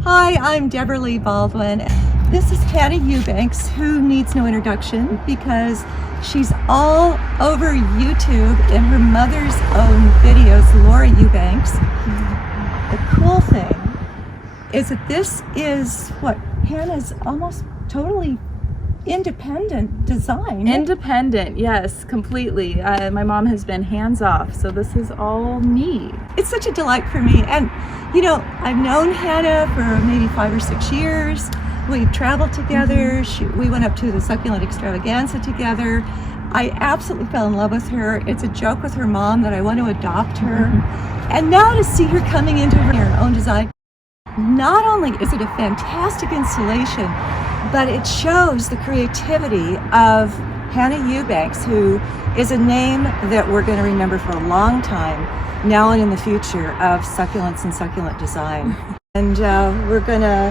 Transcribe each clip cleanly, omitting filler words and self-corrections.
Hi, I'm Debra Lee Baldwin. This is Laura Eubanks, who needs no introduction because she's all over YouTube in her mother's own videos, Laura Eubanks. The cool thing is that this is what Hannah's almost totally independent design. Independent, yes, completely. My mom has been hands-off, so this is all me. It's such a delight for me. And, you know, I've known Hannah for maybe 5 or 6 years. We've traveled together. We went up to the Succulent extravaganza together. I absolutely fell in love with her. It's a joke with her mom that I want to adopt her. And now to see her coming into her own design, not only is it a fantastic installation, but it shows the creativity of Laura Eubanks, who is a name that we're going to remember for a long time, now and in the future, of succulents and succulent design. And we're gonna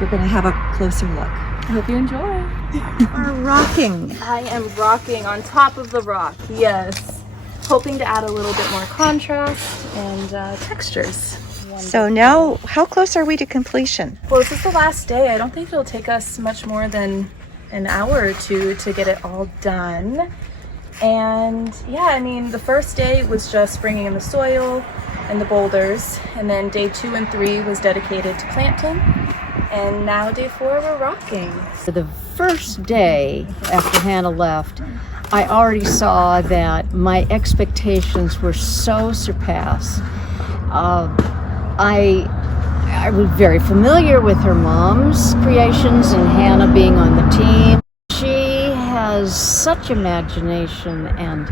have a closer look. I hope you enjoy. Are rocking. I am rocking on top of the rock, yes. Hoping to add a little bit more contrast and textures. So now, how close are we to completion? Well, this is the last day. I don't think it'll take us much more than an hour or two to get it all done. And yeah, I mean, the first day was just bringing in the soil and the boulders. And then day 2 and 3 was dedicated to planting. And now day 4, we're rocking. For the first day after Hannah left, I already saw that my expectations were so surpassed. I was very familiar with her mom's creations and Hannah being on the team. She has such imagination and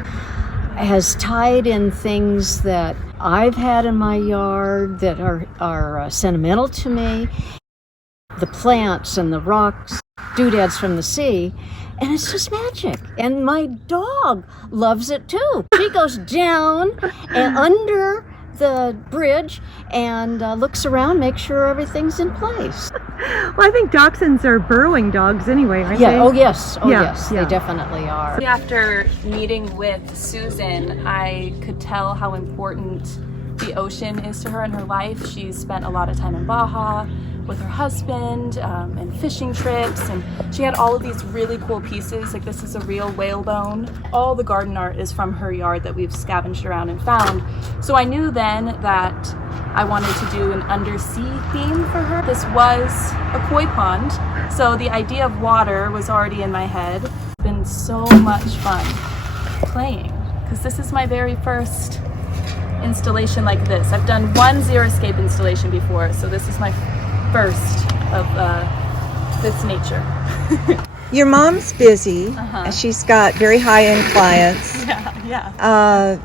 has tied in things that I've had in my yard that are sentimental to me. The plants and the rocks, doodads from the sea, and it's just magic. And my dog loves it too. She goes down and under the bridge and looks around, makes sure everything's in place. Well, I think dachshunds are burrowing dogs anyway, aren't they? Oh yes, Yeah. they definitely are. After meeting with Susan, I could tell how important the ocean is to her in her life. She's spent a lot of time in Baja with her husband and fishing trips, and she had all of these really cool pieces. Like, this is a real whalebone. All the garden art is from her yard that we've scavenged around and found. So I knew then that I wanted to do an undersea theme for her. This was a koi pond, so the idea of water was already in my head. It's been so much fun playing, because this is my very first installation like this. I've done one Zero Escape installation before, so this is my first of this nature. Your mom's busy, and she's got very high-end clients. Yeah.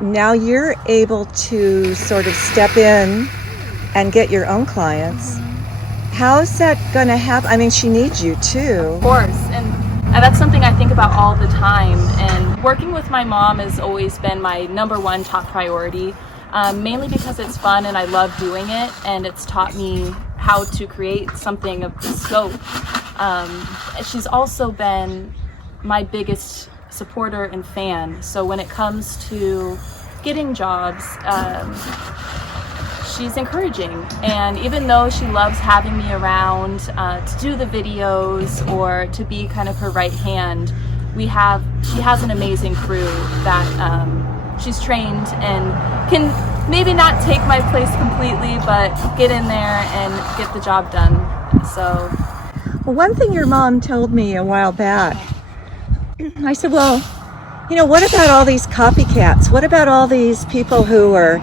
Now you're able to sort of step in and get your own clients. How's that going to happen? I mean, she needs you too. Of course, and that's something I think about all the time. And working with my mom has always been my #1 top priority, mainly because it's fun and I love doing it, and it's taught me how to create something of this scope. She's also been my biggest supporter and fan. So when it comes to getting jobs, she's encouraging. And even though she loves having me around to do the videos or to be kind of her right hand, she has an amazing crew that she's trained and can maybe not take my place completely, but get in there and get the job done. So, well, one thing your mom told me a while back, I said, well, you know, what about all these copycats? What about all these people who are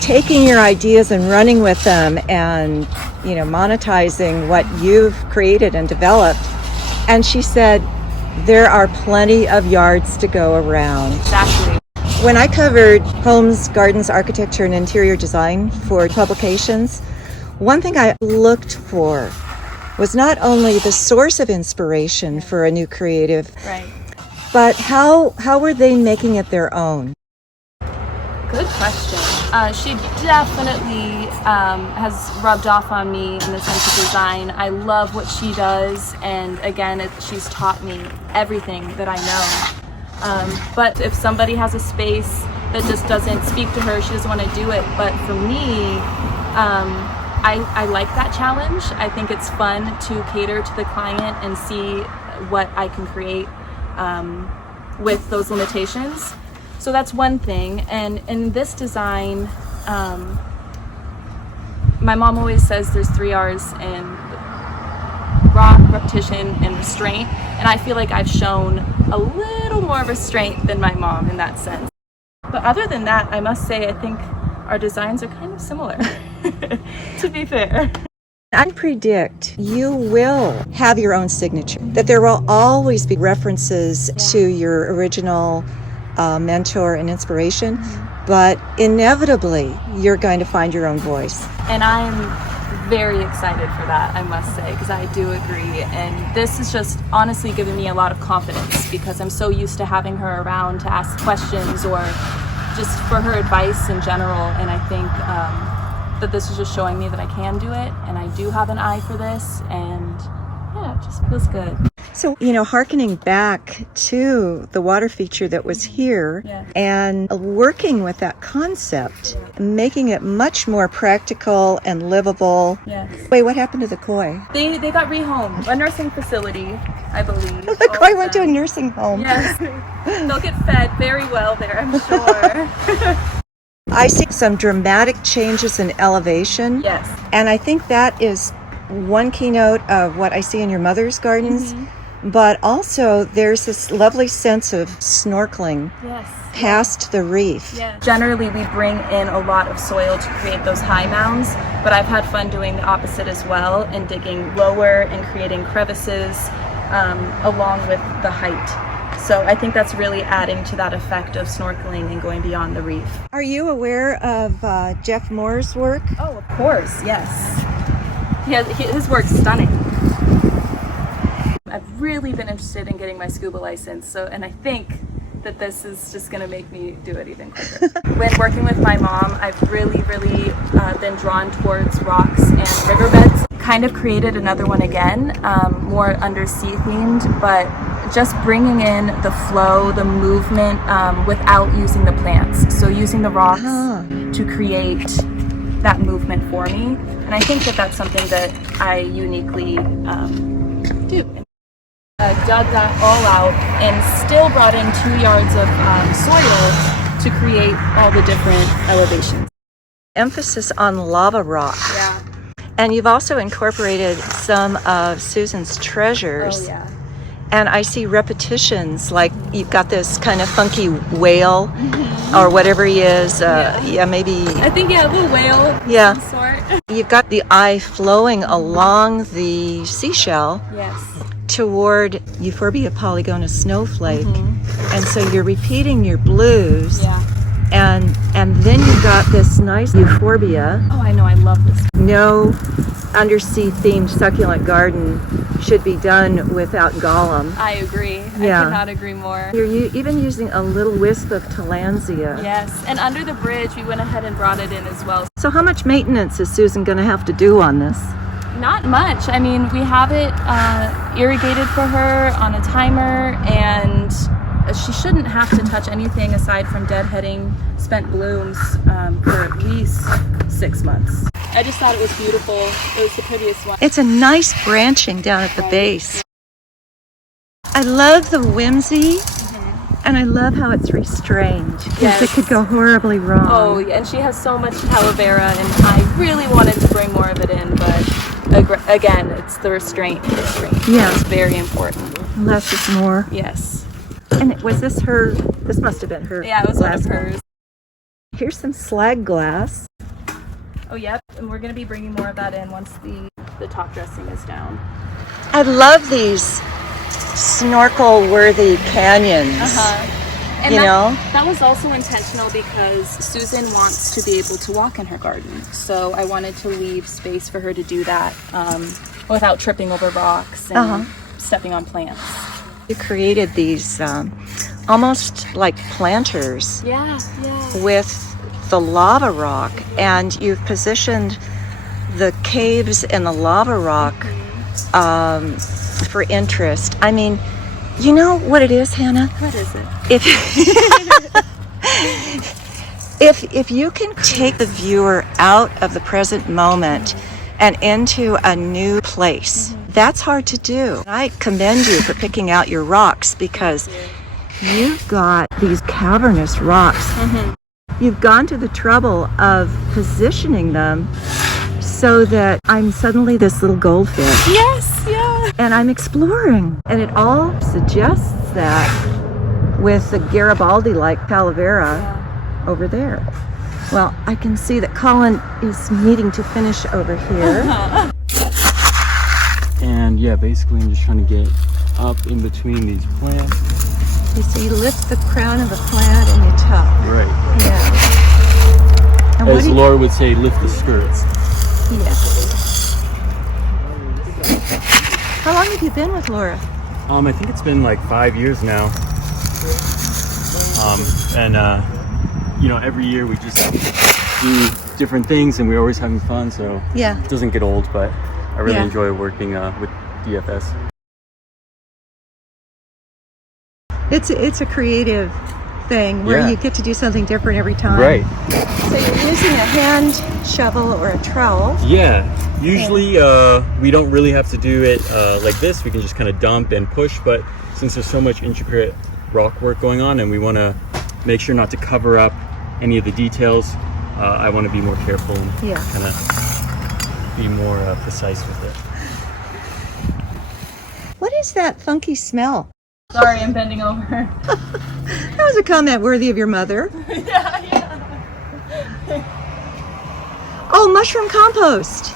taking your ideas and running with them and, you know, monetizing what you've created and developed? And she said, there are plenty of yards to go around. Exactly. When I covered homes, gardens, architecture, and interior design for publications, one thing I looked for was not only the source of inspiration for a new creative, Right. but how were they making it their own? Good question. She definitely has rubbed off on me in the sense of design. I love what she does, and again, she's taught me everything that I know. But if somebody has a space that just doesn't speak to her, she doesn't want to do it. But for me, I like that challenge. I think it's fun to cater to the client and see what I can create with those limitations. So that's one thing. And in this design, my mom always says there's 3 R's in rock, repetition, and restraint. And I feel like I've shown a little more restraint than my mom in that sense. But other than that, I must say, I think our designs are kind of similar, to be fair. I predict you will have your own signature, that there will always be references to your original mentor and inspiration, but inevitably you're going to find your own voice. And I'm very excited for that, I must say, because I do agree. And this has just honestly given me a lot of confidence, because I'm so used to having her around to ask questions or just for her advice in general. And I think that this is just showing me that I can do it, and I do have an eye for this, and yeah, it just feels good. So, hearkening back to the water feature that was here and working with that concept, making it much more practical and livable. Yes. Wait, what happened to the koi? They got rehomed, a nursing facility, I believe. The koi went to a nursing home. Yes. They'll get fed very well there, I'm sure. I see some dramatic changes in elevation. Yes. And I think that is one keynote of what I see in your mother's gardens. But also there's this lovely sense of snorkeling past the reef. Yeah. Generally we bring in a lot of soil to create those high mounds, but I've had fun doing the opposite as well and digging lower and creating crevices along with the height. So I think that's really adding to that effect of snorkeling and going beyond the reef. Are you aware of Jeff Moore's work? Oh, of course, yes. His work's stunning. I've really been interested in getting my scuba license, and I think that this is just going to make me do it even quicker. When working with my mom, I've really been drawn towards rocks and riverbeds. Kind of created another one again, more undersea themed, but just bringing in the flow, the movement without using the plants. So using the rocks to create that movement for me. And I think that that's something that I uniquely do. Dug that all out and still brought in 2 yards of soil to create all the different elevations. Emphasis on lava rock. Yeah. And you've also incorporated some of Susan's treasures. Oh, yeah. And I see repetitions, like you've got this kind of funky whale or whatever he is. Maybe. I think, a little whale of some sort. You've got the eye flowing along the seashell. Yes. Toward Euphorbia polygonus snowflake. And so you're repeating your blues. Yeah. And then you've got this nice euphorbia. Oh, I know, I love this. No undersea themed succulent garden should be done without Gollum. I agree. Yeah. I could not agree more. You're even using a little wisp of Tillandsia. Yes, and under the bridge, we went ahead and brought it in as well. So how much maintenance is Susan going to have to do on this? Not much. I mean, we have it irrigated for her on a timer, and she shouldn't have to touch anything aside from deadheading spent blooms for at least 6 months. I just thought it was beautiful. It was the prettiest one. It's a nice branching down at the base. I love the whimsy, and I love how it's restrained, because it could go horribly wrong. Oh, yeah, and she has so much aloe vera, and I really wanted to bring more of it in, but again, it's the restraint. Yeah. It's very important. Less is more. Yes. And was this her? This must have been her. Yeah, it was one of hers. Here's some slag glass. Oh, yep, and we're going to be bringing more of that in once the top dressing is down. I love these snorkel-worthy canyons. And you know? That was also intentional because Susan wants to be able to walk in her garden. So I wanted to leave space for her to do that without tripping over rocks and stepping on plants. You created these almost like planters with the lava rock, and you've positioned the caves in the lava rock for interest. I mean, you know what it is, Hannah? What is it? If you can take the viewer out of the present moment and into a new place, that's hard to do. I commend you for picking out your rocks because you've got these cavernous rocks. You've gone to the trouble of positioning them so that I'm suddenly this little goldfish. Yes, yeah. And I'm exploring. And it all suggests that with the Garibaldi-like Calavera over there. Well, I can see that Colin is needing to finish over here. And yeah, basically I'm just trying to get up in between these plants. So you lift the crown of the plant and you tuck. Right. Yeah. And As Laura would say, lift the skirts. Yes. How long have you been with Laura? I think it's been like 5 years now. You know, every year we just do different things and we're always having fun, so Yeah. it doesn't get old, but I really Yeah. enjoy working with DFS. It's a creative thing where Yeah. you get to do something different every time. Right. So you're using a hand shovel or a trowel. Yeah. Usually we don't really have to do it like this. We can just kind of dump and push, but since there's so much intricate rock work going on and we want to make sure not to cover up any of the details, I want to be more careful and kind of be more precise with it. What is that funky smell? Sorry, I'm bending over. That was a comment worthy of your mother. Yeah. Oh, mushroom compost.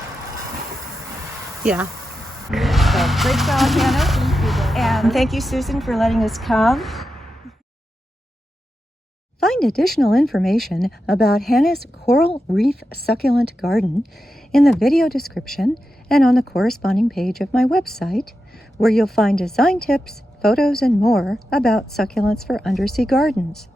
Yeah. So, great job, Hannah. And thank you, Susan, for letting us come. Find additional information about Hannah's coral reef succulent garden in the video description and on the corresponding page of my website, where you'll find design tips, photos, and more about succulents for undersea gardens.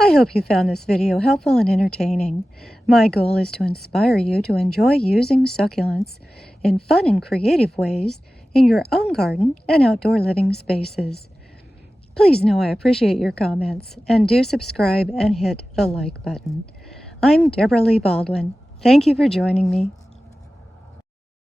I hope you found this video helpful and entertaining. My goal is to inspire you to enjoy using succulents in fun and creative ways in your own garden and outdoor living spaces. Please know I appreciate your comments, and do subscribe and hit the like button. I'm Debra Lee Baldwin. Thank you for joining me.